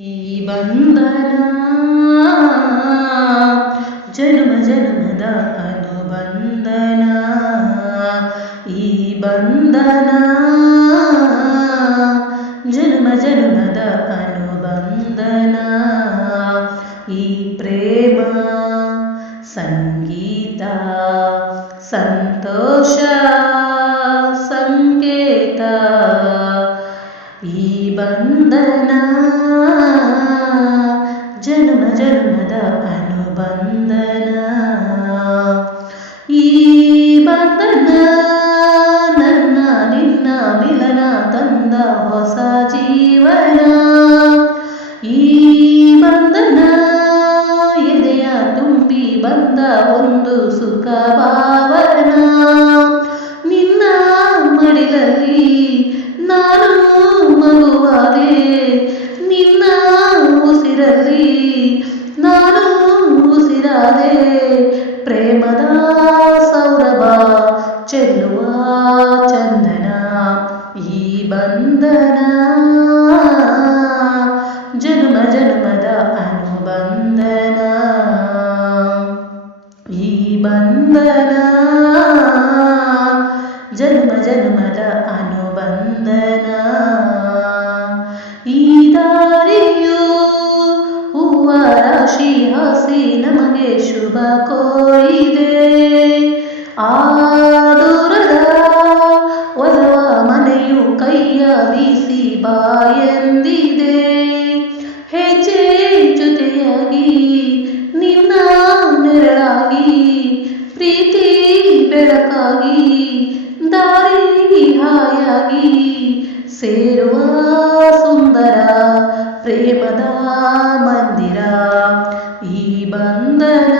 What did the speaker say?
ಈ ಬಂಧನ ಜನ್ಮ ಜನ್ಮದ ಅನುಬಂಧನ. ಈ ಬಂಧನ ಜನ್ಮ ಜನ್ಮದ ಅನುಬಂಧನ. ಈ ಪ್ರೇಮ ಸಂಗೀತ ಸಂತೋಷ ಸಂಕೇತ. ಈ ಬಂಧನ ಜನ್ಮ ಜನ್ಮದ ಅನುಬಂಧನ. ಈ ಬಂಧನ ನನ್ನ ನಿನ್ನ ಮಿಲನ ತಂದ ಹೊಸ ಜೀವನ. ಈ ಬಂಧನ ಎದೆಯ ತುಂಬಿ ಬಂದ ಒಂದು ಸುಖ ಭಾವನ. ನಿನ್ನ ಮಡಿಲಲ್ಲಿ ನಾನು ಮಗುವಾದೆ, ನಿನ್ನ ಉಸಿರಲ್ಲಿ ನಾನು ಉಸಿರಾದೆ. ಪ್ರೇಮದ ಸೌರಭ ಚೆಲ್ಲುವ ಚಂದನ. ಈ ಬಂಧನ ಜನ್ಮ ಜನ್ಮದ ಅನುಬಂಧನ. ಈ ಬಂಧನ ಜನ್ಮ ಜನ್ಮದ ಅನುಬಂಧನ. ಈ ದಾರಿಯು ಹೂವ ರಾಶಿ ಹಾಸಿ ನಮಗೆ ಶುಭ ಕೋರಿದೆ. ಆ ದೂರದ ಒಲವ ಮನೆಯು ಕೈಯ ಬೀಸಿ ಬಾಯೆಂದಿದೆ. ಹೆಜ್ಜೆ ಜೊತೆಯಾಗಿ ನಿನ್ನ ನೆರಳಾಗಿ ಪ್ರೀತಿ ಬೆಳಕಾಗಿ ದಾರಿ ಹಾಯಾಗಿ ಸೇರುವ ಸುಂದರ ಪ್ರೇಮದ ಮಂದಿರ. ಈ ಬಂಧನ